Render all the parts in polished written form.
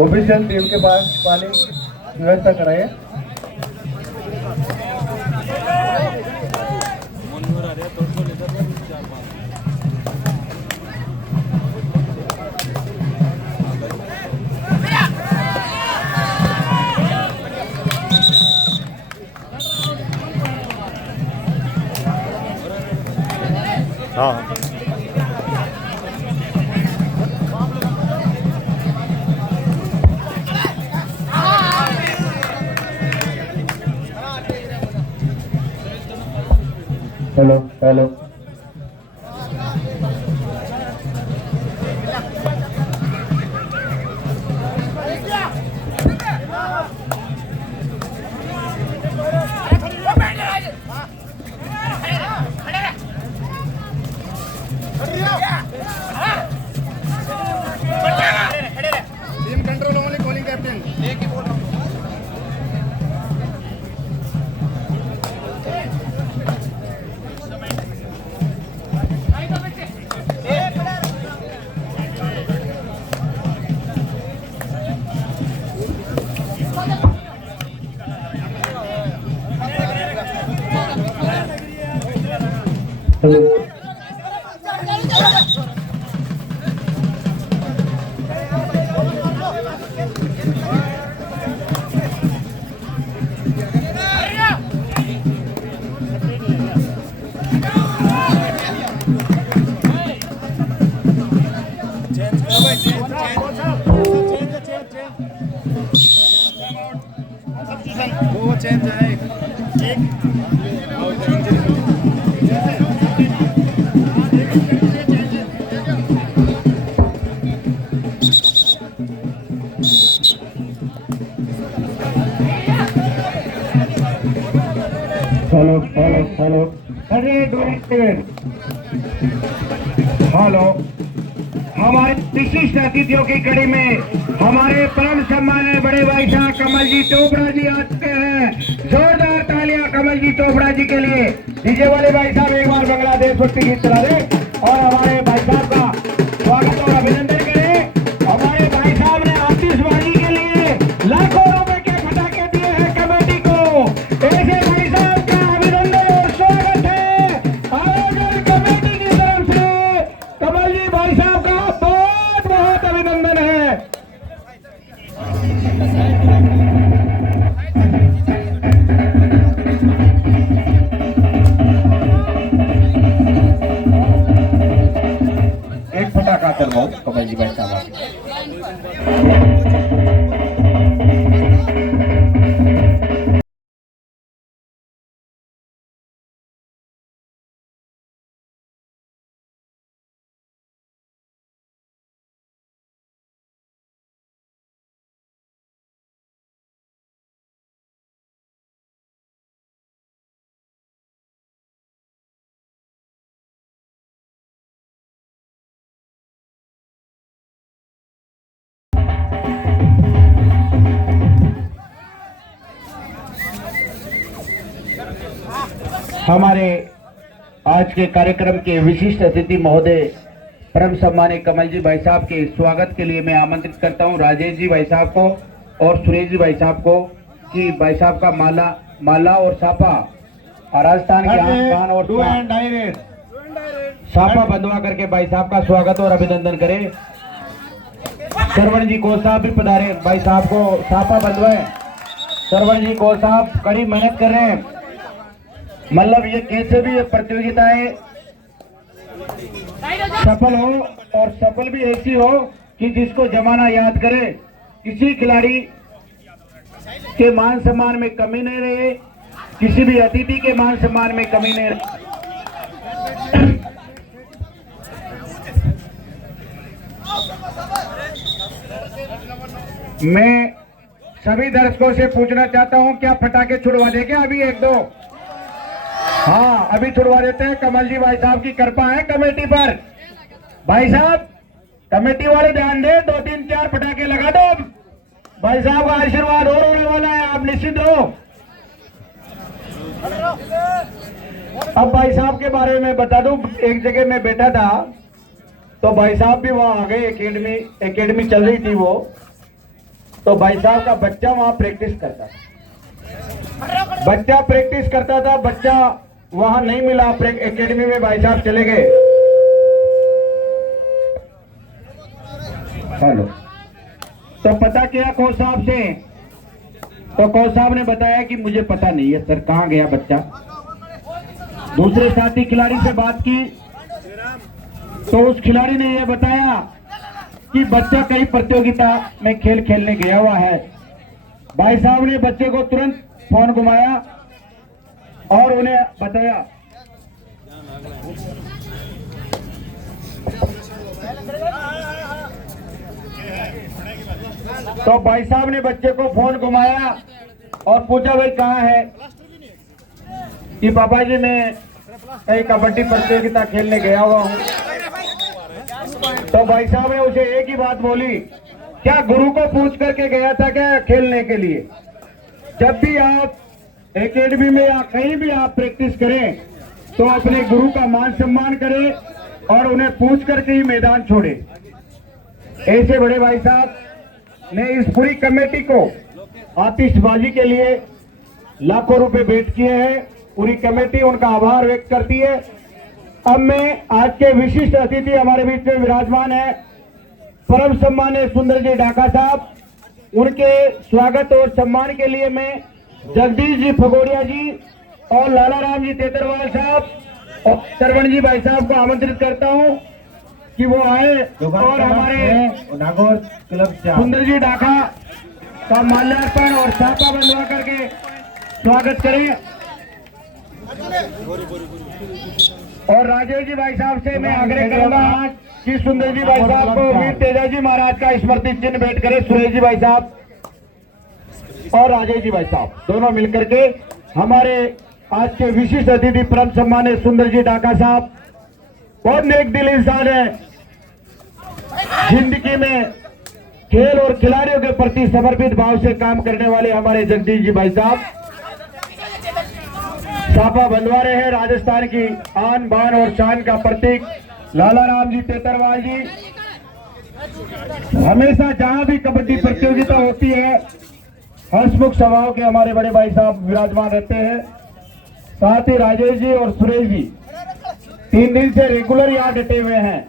Official team के पास पानी व्यवस्था कराए। हाँ hello hello team control only calling captain. एक ही बोल रहा हूं। वो चेंज है हेलो हेलो हेलो हेलो। हमारे विशिष्ट अतिथियों की कड़ी में हमारे परम सम्मानीय बड़े भाई साहब कमल जी चोपड़ा जी आते हैं। जोरदार तालियां कमल जी चोपड़ा जी के लिए। डीजे वाले भाई साहब एक बार बांग्लादेश भक्ति गीत चला दे और हमारे भाई साहब का स्वागत और अभिनंदन करें। हमारे भाई साहब ने आतिशबाजी के लिए लाखों रुपए के पटाखे दिए हैं कमेटी को। ऐसे भाई साहब का अभिनंदन और स्वागत है आयोजन कमेटी की तरफ से। कमल जी भाई साहब का बहुत बहुत अभिनंदन है। एक फटाका करवाओ कमल जी भाई साहब। हमारे आज के कार्यक्रम के विशिष्ट अतिथि महोदय परम सम्मानीय कमल जी भाई साहब के स्वागत के लिए मैं आमंत्रित करता हूं राजेश जी भाई साहब को और सुरेश जी भाई साहब को कि भाई साहब का माला और सापा राजस्थान के आन और सापा बंधवा करके भाई साहब का स्वागत और अभिनंदन करें। सरवण जी को साहब भी पधारे भाई साहब को सापा बंधवाए। सरवण जी को साहब कड़ी मेहनत कर रहे हैं। मतलब ये कैसे भी ये प्रतियोगिताएं सफल हो और सफल भी ऐसी हो कि जिसको जमाना याद करे। किसी खिलाड़ी के मान सम्मान में कमी नहीं रहे, किसी भी अतिथि के मान सम्मान में कमी नहीं रहे। मैं सभी दर्शकों से पूछना चाहता हूं क्या पटाखे छुड़वा देंगे अभी एक दो? हाँ अभी छुड़वा देते हैं। कमल जी भाई साहब की कृपा है कमेटी पर। भाई साहब कमेटी वाले ध्यान दे, 2 3 4 पटाखे लगा दो। भाई साहब का आशीर्वाद और होने वाला है, आप निश्चित रहो। अब भाई साहब के बारे में बता दूं, एक जगह मैं बैठा था तो भाई साहब भी वहां आ गए। एकेडमी चल रही थी वो, तो भाई साहब का बच्चा वहां प्रैक्टिस करता था। बच्चा प्रैक्टिस करता था, बच्चा वहां नहीं मिला एकेडमी में, भाई साहब चले गए। हेलो, तो पता किया कोच साहब से, तो कोच साहब ने बताया कि मुझे पता नहीं है सर कहाँ गया बच्चा। दूसरे साथी खिलाड़ी से बात की तो उस खिलाड़ी ने यह बताया कि बच्चा कई प्रतियोगिता में खेल खेलने गया हुआ है। भाई साहब ने बच्चे को तुरंत फोन घुमाया और उन्हें बताया तो भाई साहब ने बच्चे को फोन घुमाया और पूछा भाई कहाँ है, कि पापा जी मैं कहीं कबड्डी प्रतियोगिता खेलने गया हुआ हूँ। तो भाई साहब ने उसे एक ही बात बोली, क्या गुरु को पूछ करके गया था क्या खेलने के लिए? जब भी आप एकेडमी में या कहीं भी आप प्रैक्टिस करें तो अपने गुरु का मान सम्मान करें और उन्हें पूछ करके ही मैदान छोड़े। ऐसे बड़े भाई साहब ने इस पूरी कमेटी को आतिशबाजी के लिए लाखों रुपए भेंट किए हैं। पूरी कमेटी उनका आभार व्यक्त करती है। अब मैं आज के विशिष्ट अतिथि हमारे बीच में विराजमान है परम सम्मानीय सुंदर जी ढाका साहब, उनके स्वागत और सम्मान के लिए मैं जगदीश जी फगोड़िया जी और लाला राम जी तेतरवाल साहब और सरवण जी भाई साहब को आमंत्रित करता हूं कि वो आए और हमारे नागौर क्लब सुंदर जी ढाका का माल्यार्पण और छापा बंधवा करके स्वागत करें। और राजेश जी भाई साहब से मैं आग्रह करूंगा कि सुंदर जी भाई साहब को वीर तेजा जी महाराज का स्मृति चिन्ह भेंट करें। सुरेश जी भाई साहब और राजेश जी भाई साहब दोनों मिलकर के हमारे आज के विशिष्ट अतिथि परम सम्मानीय सुंदर जी ढाका साहब बहुत नेक दिल इंसान है। जिंदगी में खेल और खिलाड़ियों के प्रति समर्पित भाव से काम करने वाले हमारे जगदीश जी भाई साहब छापा बंधवा रहे हैं। राजस्थान की आन बान और शान का प्रतीक लाला राम जी तेतरवाल जी हमेशा जहां भी कबड्डी प्रतियोगिता होती है हंसमुख स्वभाव के हमारे बड़े भाई साहब विराजमान रहते हैं। साथ ही राजेश जी और सुरेश जी 3 दिन से रेगुलर यहाँ डटे हुए हैं।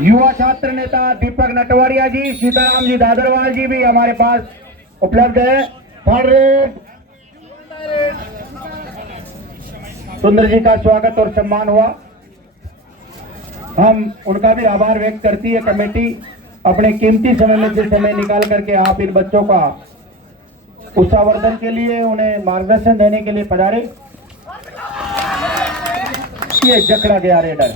युवा छात्र नेता दीपक नटवारिया जी, सीताराम जी दादरवाल जी भी हमारे पास उपलब्ध है। सुंदर जी का स्वागत और सम्मान हुआ। हम उनका भी आभार व्यक्त करती है कमेटी, अपने कीमती समय में से समय निकाल करके आप इन बच्चों का उत्साहवर्धन के लिए उन्हें मार्गदर्शन देने के लिए पधारे। ये जकड़ा गया रेडर,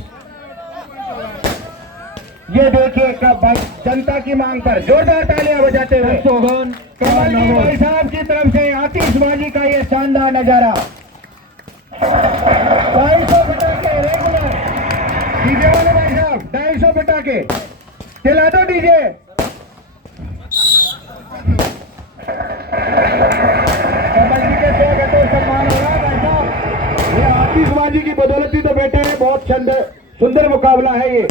ये देखिए कब जनता की मांग पर जोरदार तालियां बजाते हुए कमल जी भाई साहब की तरफ से आतिशबाजी का ये शानदार नजारा। 250 पटाखे रेगुलर डीजे वाले भाई साहब, 250 पटाखे चला दो डीजे। कमल जी के स्वागत और सम्मान हो रहा है भाई साहब। ये आतिशबाजी की बदौलती तो बेटे हैं, बहुत सुंदर मुकाबला है ये।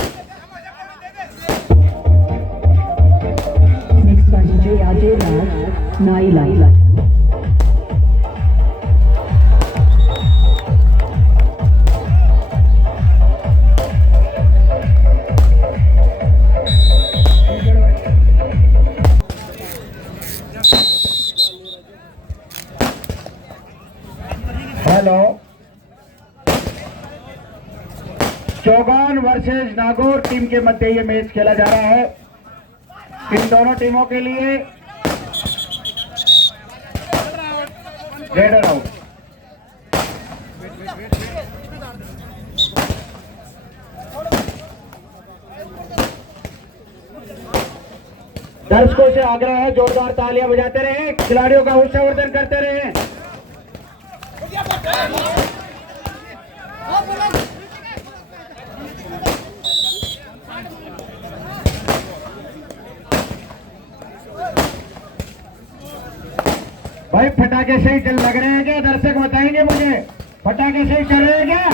Ajay Raj Naila. Hello, Chaugan versus Nagaur team के मध्य ये मैच खेला जा रहा है। इन दोनों टीमों के लिए रेडर आउट। दर्शकों से आग्रह है जोरदार तालियां बजाते रहे, खिलाड़ियों का उत्साहवर्धन करते रहे। भाई पटाखे सही चल लग रहे हैं क्या? दर्शक बताएंगे मुझे, पटाखे सही चल रहे हैं क्या?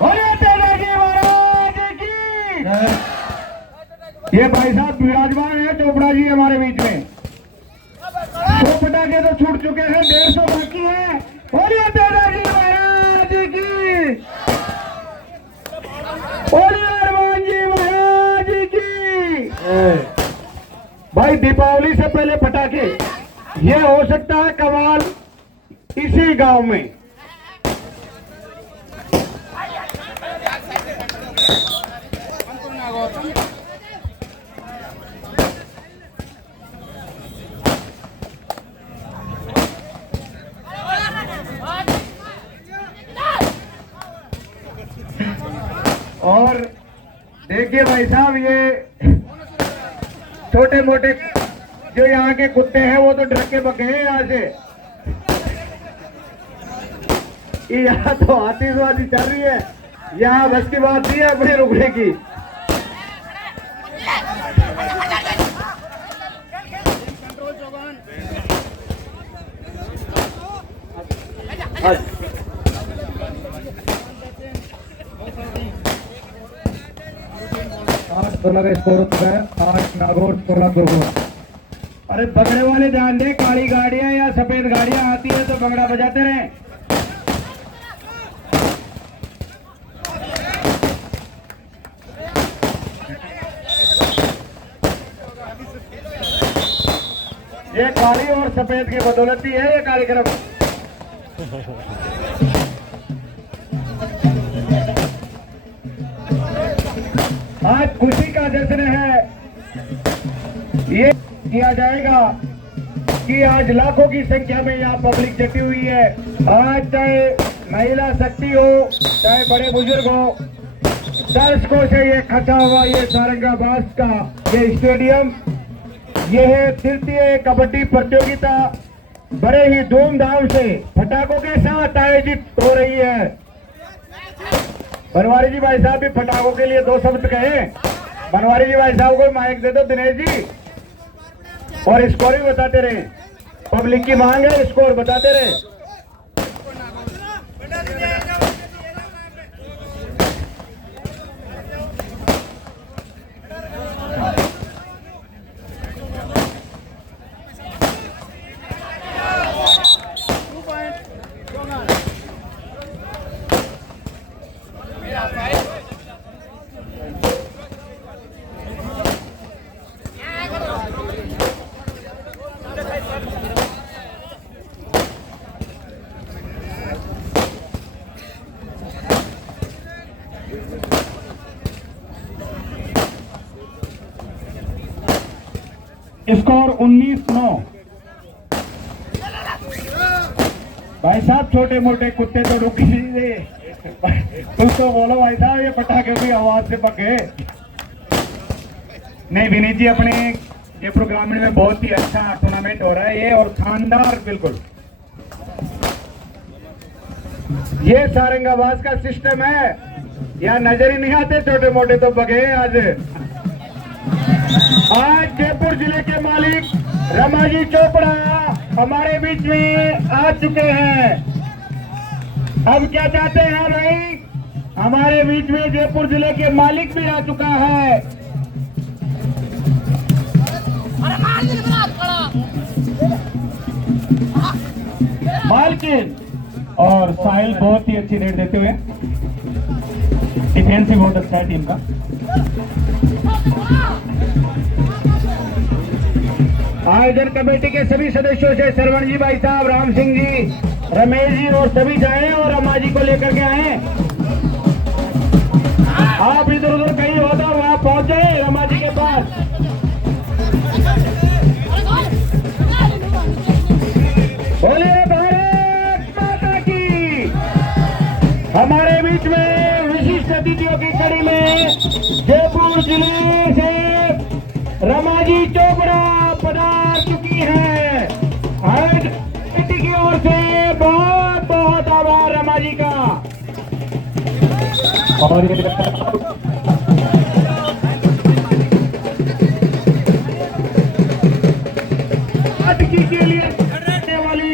बोलिए तेजा जी महाराज की। ये भाई साहब विराजमान है चोपड़ा जी हमारे बीच में। 100 पटाखे तो छूट चुके हैं, 150 बाकी है। बोलिए दादाजी महाराज की, बोलिए हनुमान जी महाराज की। भाई दीपावली से पहले पटाखे, ये हो सकता है कमाल इसी गांव में। और देखिए भाई साहब, ये छोटे मोटे जो यहाँ के कुत्ते हैं वो तो डर के भगे हैं यहाँ से। यहाँ तो आतिशबाजी चल रही है, यहाँ बस की बात नहीं है अपने रुकने की। आठ 16 का स्कोर होता है, 8 नागौर 16 गोगोर। अरे बगड़े वाले ध्यान दे, काली गाड़ियां या सफेद गाड़ियां आती है तो बगड़ा बजाते रहे। ये काली और सफेद की बदौलत ही है ये कार्यक्रम। आज खुशी का जश्न है, ये किया जाएगा कि आज लाखों की संख्या में यहाँ पब्लिक जटी हुई है। आज चाहे महिला शक्ति हो, चाहे बड़े बुजुर्ग हो, दर्शकों से ये खचा हुआ ये सारंगाबाद का ये स्टेडियम, ये है तृतीय कबड्डी प्रतियोगिता बड़े ही धूमधाम से पटाखों के साथ आयोजित हो रही है। बनवारी जी भाई साहब भी पटाखों के लिए 2 शब्द कहे। बनवारी जी भाई साहब को माइक दे दो दिनेश जी, और स्कोरिंग बताते रहे। पब्लिक की मांग है, स्कोर बताते रहे। स्कोर 19-9। भाई साहब छोटे मोटे कुत्ते तो रुक लीजिए, तुम तो बोलो भाई साहब, ये पटाखे की आवाज से पके। नहीं विनीत जी, अपने ये प्रोग्राम में बहुत ही अच्छा टूर्नामेंट हो रहा है ये, और शानदार बिल्कुल। ये सारंगाबाद का सिस्टम है, यहाँ नजर ही नहीं आते छोटे मोटे तो बगे। आज जयपुर जिले के मालिक रमाजी चोपड़ा हमारे बीच में आ चुके हैं। अब क्या चाहते हैं भाई, हमारे बीच में जयपुर जिले के मालिक भी आ चुका है। मालकिन और साहिल बहुत ही अच्छी रेड देते हुए, डिफेंस भी बहुत अच्छा है टीम का। आयोजन कमेटी के सभी सदस्यों से सरवण जी भाई साहब, राम सिंह जी, रमेश जी और सभी जाए और अम्मा जी को लेकर के आए। आप इधर उधर कहीं हो तो वहां पहुंच जाए रमा जी के पास। बोलिए भारत माता की। हमारे बीच में विशिष्ट अतिथियों की कड़ी में जयपुर जिले से रमाजी चोपड़ा पधार चुकी है। कमेटी की ओर से बहुत बहुत आभार रमाजी का। और के लिए करने वाली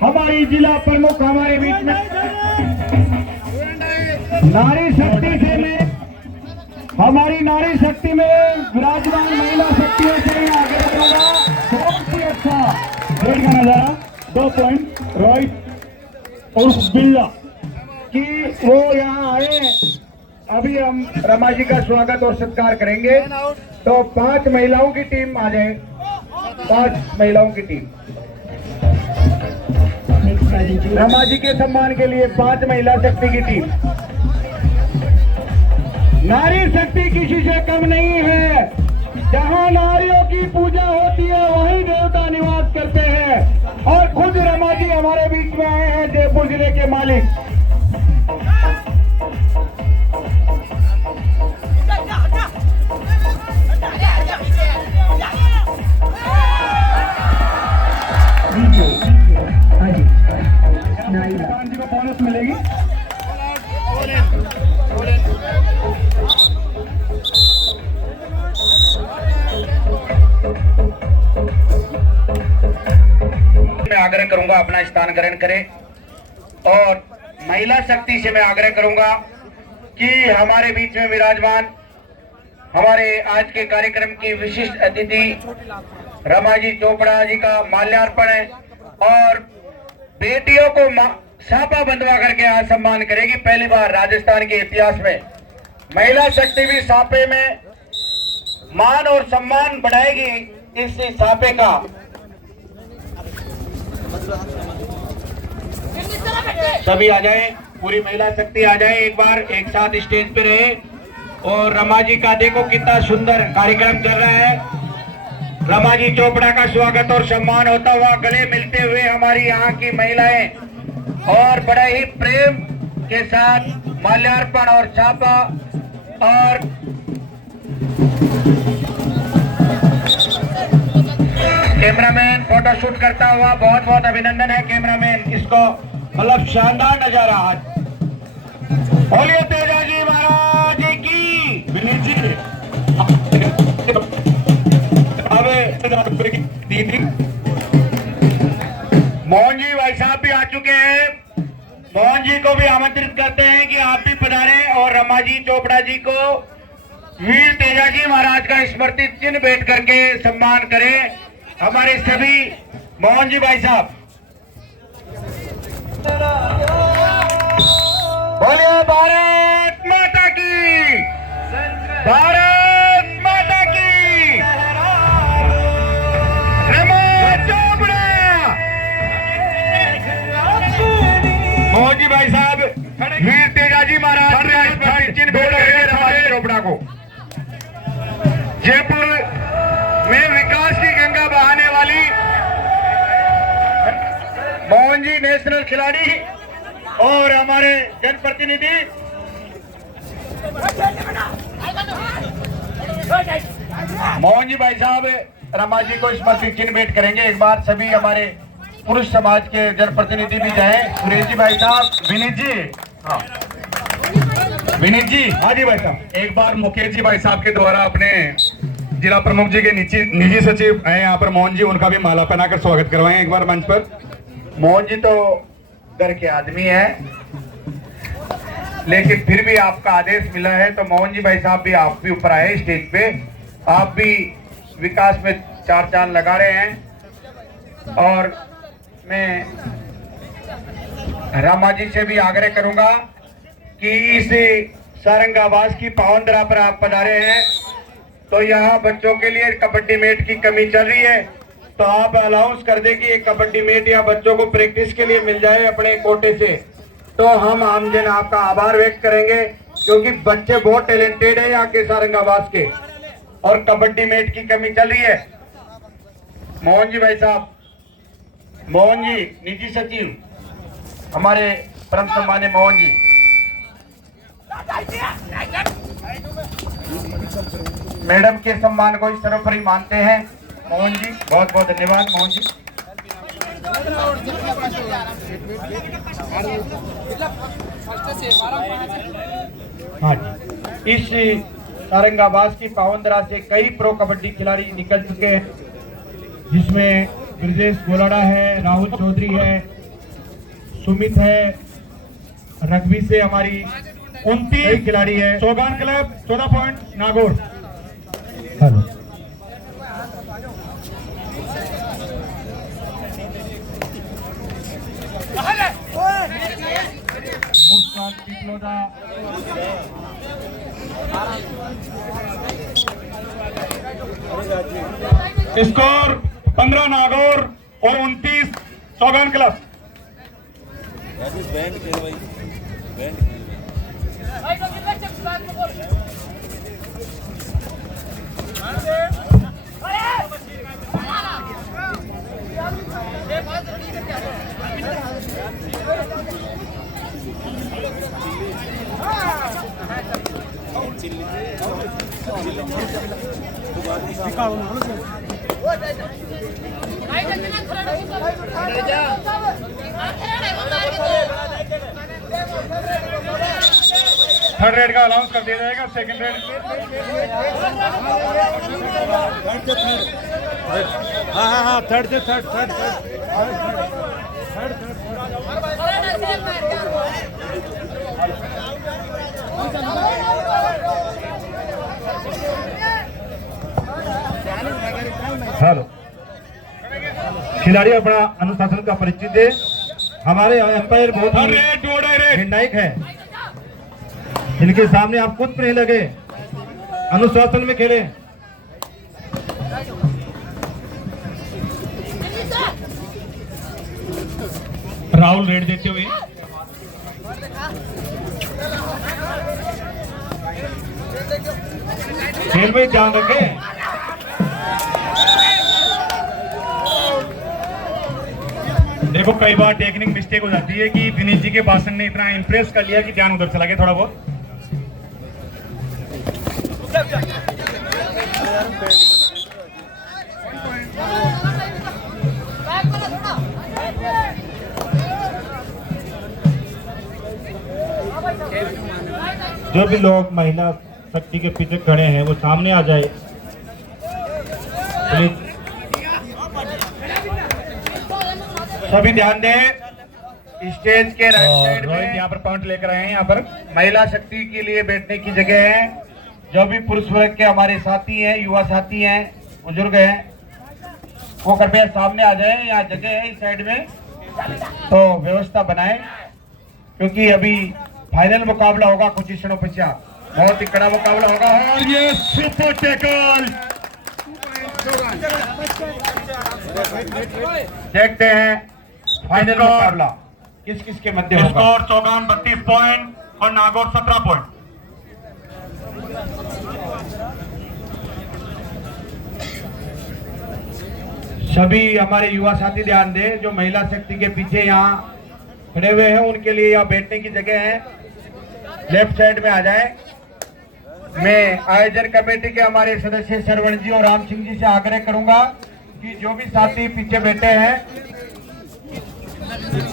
हमारी जिला प्रमुख हमारे बीच में नारी शक्ति से में हमारी नारी शक्ति में विराजमान महिला शक्तियों से आगे बढ़ूंगा। बहुत ही अच्छा खेल का नजारा। 2 पॉइंट रोहित और बिल्ला कि वो यहाँ आए। अभी हम रमा जी का स्वागत और सत्कार करेंगे। तो 5 महिलाओं की टीम आ जाए। 5 महिलाओं की टीम रमा जी के सम्मान के लिए 5 महिला शक्ति की टीम। नारी शक्ति किसी से कम नहीं है। जहां नारियों की पूजा होती है वहीं देवता निवास करते हैं। और खुद रमा जी हमारे बीच में आए हैं, जयपुर जिले के मालिक। जी को बोनस मिलेगी। मैं आग्रह करूंगा अपना स्थान ग्रहण करें। और महिला शक्ति से मैं आग्रह करूंगा कि हमारे बीच में विराजमान हमारे आज के कार्यक्रम की विशिष्ट अतिथि रमा जी चोपड़ा जी का माल्यार्पण है और बेटियों को सापा बंधवा करके आज सम्मान करेगी। पहली बार राजस्थान के इतिहास में महिला शक्ति भी सापे में मान और सम्मान बढ़ाएगी। इस सापे का सभी आ जाए, पूरी महिला शक्ति आ जाए, एक बार एक साथ स्टेज पे रहे। और रमा जी का देखो कितना सुंदर कार्यक्रम चल रहा है। रमा जी चोपड़ा का स्वागत और सम्मान होता हुआ गले मिलते हुए हमारी यहाँ की महिलाएं और बड़े ही प्रेम के साथ माल्यार्पण और छापा और कैमरामैन फोटो शूट करता हुआ बहुत बहुत अभिनंदन है कैमरामैन। इसको मतलब शानदार नजारा आज। बोलिए तेजा जी महाराज की। विनीत जी दीदी मोहन जी भाई साहब भी आ चुके हैं। मोहन जी को भी आमंत्रित करते हैं कि आप भी पधारें और रमा जी चोपड़ा जी को वीर तेजा जी महाराज का स्मृति चिन्ह भेंट करके सम्मान करें। हमारे सभी मोहन जी भाई साहब बोलिए भारत माता की। भारत माता की। रमा चोपड़ा। मोहन जी भाई साहब वीर तेजा जी महाराज चिन्ह भेंट करेंगे रमा जी चोपड़ा को। जयपुर में विकास की गंगा बहाने वाली मोहन जी नेशनल खिलाड़ी और हमारे जनप्रतिनिधि मोहन जी भाई साहब रमा जी को स्मृति चिन्ह भेंट करेंगे। एक बार सभी हमारे पुरुष समाज के जनप्रतिनिधि भी जाएं। सुरेश जी भाई साहब, विनीत जी, हाँ विनीत जी, हाँ जी भाई साहब। एक बार मुकेश जी भाई साहब के द्वारा अपने जिला प्रमुख जी के निजी सचिव हैं यहाँ पर मोहन जी, उनका भी माला पहनाकर स्वागत करवाएं एक बार मंच पर। मोहन जी तो घर के आदमी हैं, लेकिन फिर भी आपका आदेश मिला है तो मोहन जी भाई साहब भी आप भी ऊपर आए स्टेज पे। आप भी विकास में 4 चांद लगा रहे हैं। और मैं रमा जी से भी आग्रह करूंगा कि इस सारंग आवास की पावन धरा पर आप पधारे हैं तो यहाँ बच्चों के लिए कबड्डी मैट की कमी चल रही है, तो आप अलाउंस कर दे कि एक कबड्डी मैट या बच्चों को प्रैक्टिस के लिए मिल जाए अपने कोटे से, तो हम आमजन आपका आभार व्यक्त करेंगे क्योंकि बच्चे बहुत टैलेंटेड है यहाँ के सारंग आवास के और कबड्डी मैट की कमी चल रही है। मोहन जी भाई साहब, मोहन जी निजी सचिव हमारे परम सम्मान्य मोहन जी। मैडम के सम्मान को सर्वोपरि मानते हैं मोहन जी, बहुत बहुत धन्यवाद मोहन जी। हाँ जी, इस सारंग आवास की पावन धरा से कई प्रो कबड्डी खिलाड़ी निकल चुके हैं, जिसमें ब्रजेश गोलाड़ा है, राहुल चौधरी है, सुमित है, रघवी से हमारी 29 खिलाड़ी है। Chaugan club 14 point Nagaur. Hello Muskan Piploda score 15 Nagaur और 29 चौगान क्लब। थर्ड रेड का अनाउंस कर दिया जाएगा। सेकंड रेड हाँ थर्ड से थर्ड हेलो खिलाड़ी अपना अनुशासन का परिचय दे। हमारे एम्पायर बहुत थर्ड रेड टू डायरेक्ट। निर्णायक है, इनके सामने आप कुछ नहीं लगे, अनुशासन में खेले। राहुल रेड देते हुए खेल में ध्यान रखें। देखो कई बार टेक्निक मिस्टेक हो जाती है कि दिनेश जी के भाषण ने इतना इंप्रेस कर लिया कि ध्यान उधर चला गया थोड़ा बहुत। जो भी लोग महिला शक्ति के पीछे खड़े हैं वो सामने आ जाए प्लीज। सभी ध्यान दें। स्टेज के राइट साइड रोहित में यहाँ पर पॉइंट लेकर आए हैं। यहाँ पर महिला शक्ति के लिए बैठने की जगह है। जो भी पुरुष वर्ग के हमारे साथी हैं, युवा साथी हैं, बुजुर्ग हैं, वो कृपया सामने आ जाए। यहाँ जगह है इस साइड में, तो व्यवस्था बनाए, क्योंकि अभी फाइनल मुकाबला होगा कुछ क्षणों पश्चात। बहुत ही कड़ा मुकाबला होगा और ये सुपर टैकल। देखते हैं फाइनल मुकाबला किस किस के मध्य होगा। स्कोर चौगान 32 पॉइंट और नागौर 17 पॉइंट। सभी हमारे युवा साथी ध्यान दें, जो महिला शक्ति के पीछे यहाँ खड़े हुए हैं उनके लिए यहाँ बैठने की जगह है, लेफ्ट साइड में आ जाए। मैं आयोजन कमेटी के हमारे सदस्य श्रवण जी और राम सिंह जी से आग्रह करूंगा कि जो भी साथी पीछे बैठे हैं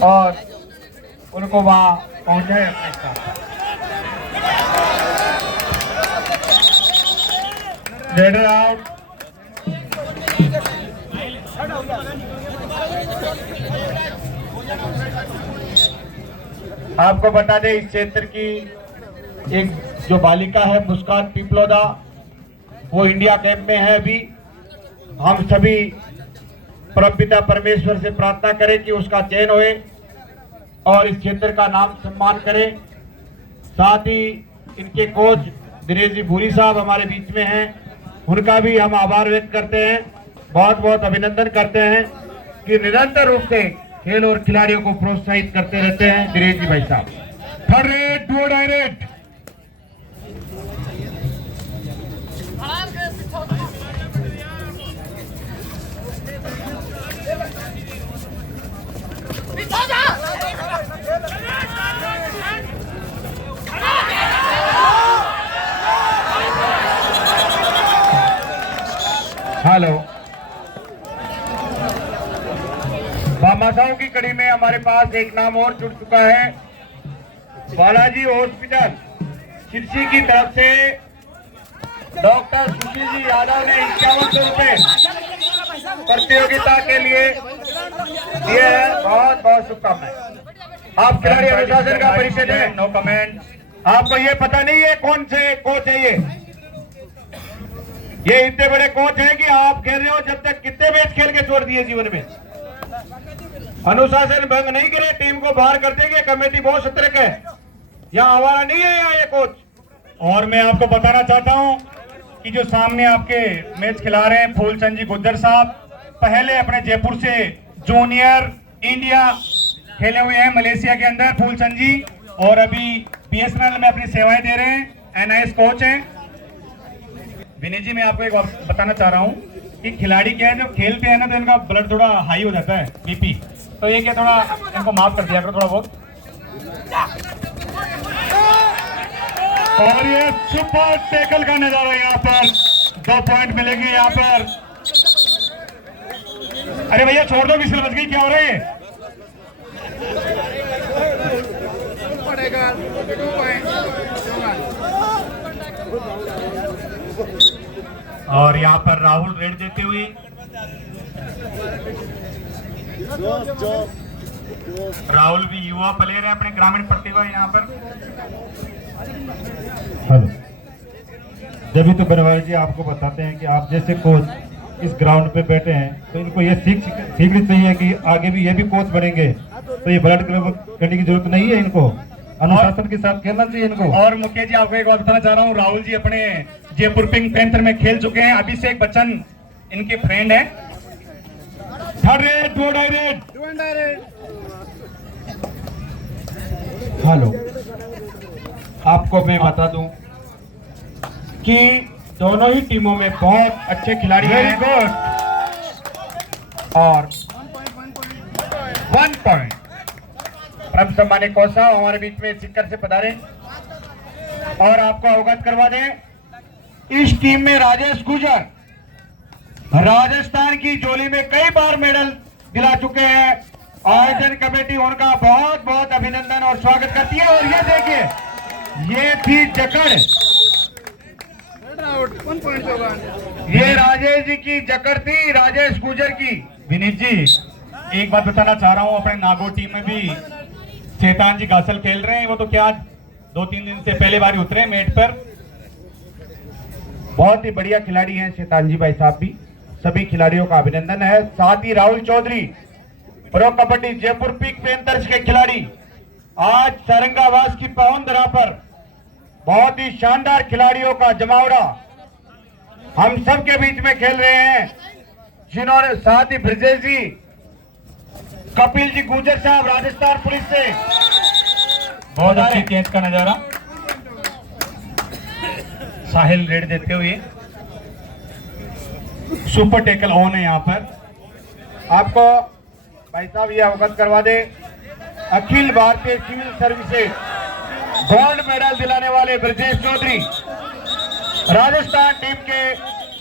और उनको वहां पहुंचाए अपने साथ। Raider out. आपको बता दें इस क्षेत्र की एक जो बालिका है मुस्कान पिपलोदा, वो इंडिया कैंप में है अभी। हम सभी परमपिता परमेश्वर से प्रार्थना करें कि उसका चयन होए और इस क्षेत्र का नाम सम्मान करें। साथ ही इनके कोच दिनेश जी भूरी साहब हमारे बीच में हैं, उनका भी हम आभार व्यक्त करते हैं, बहुत बहुत अभिनंदन करते हैं कि निरंतर रूप से खेल और खिलाड़ियों को प्रोत्साहित करते रहते हैं दिनेश जी भाई साहब। Third raid to direct. Hello, बामाशाहों की कड़ी में हमारे पास एक नाम और जुड़ चुका है। बालाजी हॉस्पिटल शिरसी की तरफ से डॉक्टर सुशील जी यादव ने 5100 रुपए प्रतियोगिता के लिए दिए हैं। बहुत बहुत शुभकामनाएं। आप खिलाड़ी अनुशासन का परिचय दें। No comment. आपको ये पता नहीं है कौन से कोच है ये इतने बड़े कोच हैं कि आप कह रहे हो जब तक कितने मैच खेल के छोड़ दिए जीवन में, अनुशासन भंग नहीं करे, टीम को बाहर कर देंगे। कमेटी बहुत सतर्क है, यहाँ आवारा नहीं है यहाँ ये कोच। और मैं आपको बताना चाहता हूं कि जो सामने आपके मैच खिला रहे हैं फूलचंद जी गुज्जर साहब, पहले अपने जयपुर से जूनियर इंडिया खेले हुए हैं मलेशिया के अंदर फूलचंद जी, और अभी बीएसएनएल में अपनी सेवाएं दे रहे हैं, एनआईएस कोच हैं। विनय जी, मैं आपको एक बात बताना चाह रहा हूं कि खिलाड़ी क्या है, जब खेलते हैं ना तो इनका ब्लड थोड़ा हाई हो जाता है, बीपी, तो ये क्या थोड़ा इनको माफ कर दिया करो थोड़ा बहुत। और ये सुपर टैकल का नजारा यहाँ पर 2 पॉइंट मिलेंगे यहाँ पर। अरे भैया छोड़ दो, विसल बच गई, क्या हो रहा है? और यहाँ पर राहुल रेड देते हुए, राहुल भी युवा प्लेयर है, अपने ग्रामीण प्रतिभा यहाँ पर। हेलो, जब तो बनवारी जी आपको बताते हैं कि आप जैसे कोच इस ग्राउंड पे बैठे हैं तो इनको ये सीखनी चाहिए कि आगे भी ये भी कोच बनेंगे, तो ये ब्लड क्लब करने की जरूरत नहीं है, इनको अनुशासन के साथ खेलना चाहिए इनको। और मुकेश जी, आपको एक बात बताना चाह रहा हूँ, राहुल जी अपने जयपुर पिंक पैंथर में खेल चुके हैं, अभिषेक बच्चन इनके फ्रेंड है। थर्ड रेड, दो डायरेक्ट। हेलो, आपको मैं बता दूं कि दोनों ही टीमों में बहुत अच्छे खिलाड़ी हैं। Very good. और 1 पॉइंट परम सम्मान्य कोच साहब हमारे बीच में सिक्कर से पधारे और आपको अवगत करवा दें, इस टीम में राजेश गुजर राजस्थान की झोली में कई बार मेडल दिला चुके हैं। आयोजन कमेटी उनका बहुत बहुत अभिनंदन और स्वागत करती है। और ये देखिए, ये थी जकड़, ये राजेश जी की जकड़ थी, राजेश गुजर की। विनीत जी, एक बात बताना चाह रहा हूँ, अपने नागौर टीम में भी चेतन जी गासल खेल रहे हैं, वो तो क्या 2-3 दिन से पहले बार उतरे मेट पर। बहुत ही बढ़िया खिलाड़ी हैं शैतान जी भाई साहब भी, सभी खिलाड़ियों का अभिनंदन है। साथ ही Rahul Chaudhary pro Kabaddi Jaipur pink panthers के खिलाड़ी, आज सारंगावास की पावन धरा पर बहुत ही शानदार खिलाड़ियों का जमावड़ा हम सब के बीच में खेल रहे हैं, जिन्होंने साथ ही ब्रजेश जी, कपिल जी गुजर साहब राजस्थान पुलिस से बहुत अच्छी कैच का नजारा। साहिल रेड देते हुए, सुपर टैकल ऑन है यहाँ पर। आपको भाई साहब ये अवगत करवा दे, Akhil Bharatiya civil services gold medal दिलाने वाले ब्रजेश चौधरी राजस्थान टीम के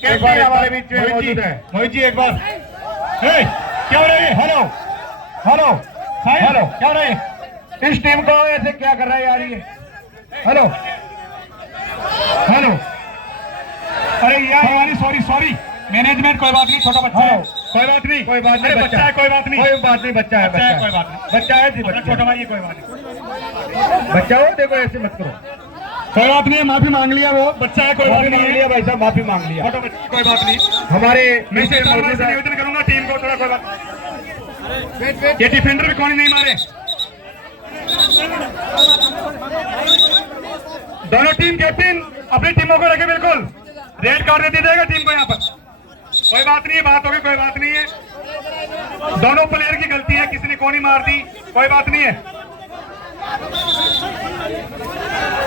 कैप्टन हमारे बीच में मौजूद है। मोहित जी एक बार, क्या हो रहा है? हेलो हेलो हेलो, क्या हो रहा है? इस टीम को ऐसे क्या कर रहा है यार ये? हेलो हेलो, अरे यार सॉरी मैनेजमेंट, कोई बात नहीं, छोटा बच्चा है, कोई बात नहीं, कोई बात नहीं, बच्चा है, कोई बात नहीं, कोई बात नहीं, बच्चा है, कोई बात नहीं, बच्चा है जी, बच्चा छोटा भाई, कोई बात नहीं, बच्चा हो, देखो ऐसे मत करो, कोई बात नहीं, माफी मांग लिया, वो बच्चा है, कोई बात माफी मांग नहीं लिया भाई साहब, माफी मांग लिया, छोटा बच्चा, कोई बात नहीं। हमारे मैं से निवेदन करूंगा टीम को थोड़ा, कोई बात, ये डिफेंडर भी कौन नहीं मारे, दोनों टीम कैप्टन अपनी टीमों को रखे, बिल्कुल रेड कार्ड दे दिया जाएगा टीम को यहाँ पर, कोई बात नहीं है, बात होगी, कोई बात नहीं है, दोनों प्लेयर की गलती है, किसी ने कोनी मार दी, कोई बात नहीं है,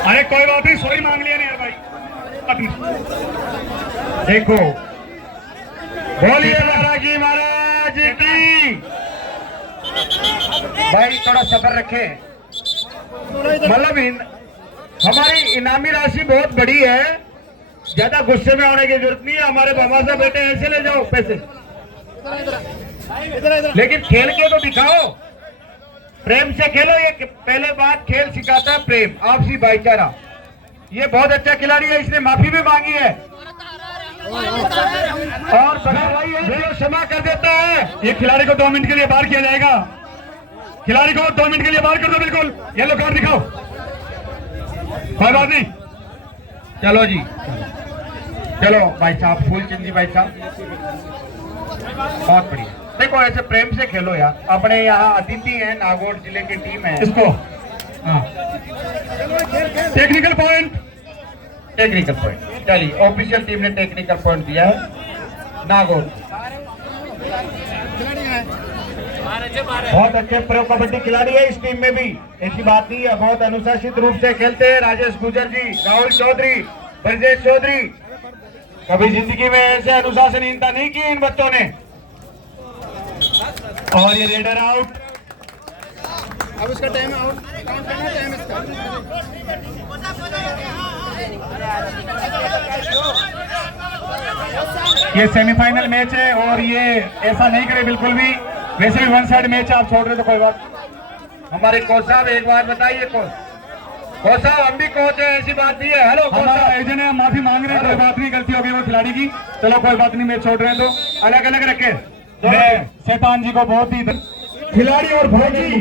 अरे कोई बात नहीं, सॉरी मांग लिया नहीं यार भाई। देखो, बोलिए महाराज की, भाई थोड़ा सब्र रखे, मतलब हमारी इनामी राशि बहुत बड़ी है, ज्यादा गुस्से में आने की जरूरत नहीं है। हमारे बमासा बेटे ऐसे ले जाओ पैसे, लेकिन खेल के तो दिखाओ, प्रेम से खेलो। ये पहले बात, खेल सिखाता है प्रेम, आपसी भाईचारा। ये बहुत अच्छा खिलाड़ी है, इसने माफी भी मांगी है और बड़ा भाई है जो क्षमा कर देता है। ये खिलाड़ी को 2 मिनट के लिए बाहर किया जाएगा, खिलाड़ी को 2 मिनट के लिए बाहर कर दो, बिल्कुल येलो कार्ड दिखाओ। कोई बात नहीं। चलो जी, चलो भाई साहब, फूलचंद जी भाई साहब, बहुत बढ़िया। देखो ऐसे प्रेम से खेलो यार, अपने यहाँ अतिथि है, नागौर जिले की टीम है। इसको हाँ, टेक्निकल पॉइंट। टेक्निकल पॉइंट, चलिए ऑफिशियल टीम ने टेक्निकल पॉइंट दिया है नागौर। बहुत अच्छे प्रो कबड्डी खिलाड़ी है इस टीम में भी, ऐसी बात नहीं है। बहुत अनुशासित रूप से खेलते हैं राजेश गुजर जी, राहुल चौधरी, ब्रजेश चौधरी। कभी जिंदगी में ऐसे अनुशासनहीनता नहीं की इन बच्चों ने। और ये रेडर आउट। अब इसका टाइम आउट काउंट करना, टाइम इसका। ये सेमीफाइनल मैच है और ये ऐसा नहीं करे बिल्कुल भी। वैसे भी वन साइड मैच आप छोड़ रहे तो कोई बात। हमारे कोच साहब एक बार बताइए, कोच साहब हम भी कोच है, ऐसी बात नहीं है। हेलो कोच हमारा साहब, एजेंट है, माफी मांग रहे हैं, कोई बात नहीं, गलती होगी वो खिलाड़ी की। चलो कोई बात नहीं, मैच छोड़ रहे हैं तो अलग अलग रखे। मैं शैतान जी को बहुत ही खिलाड़ी और फौजी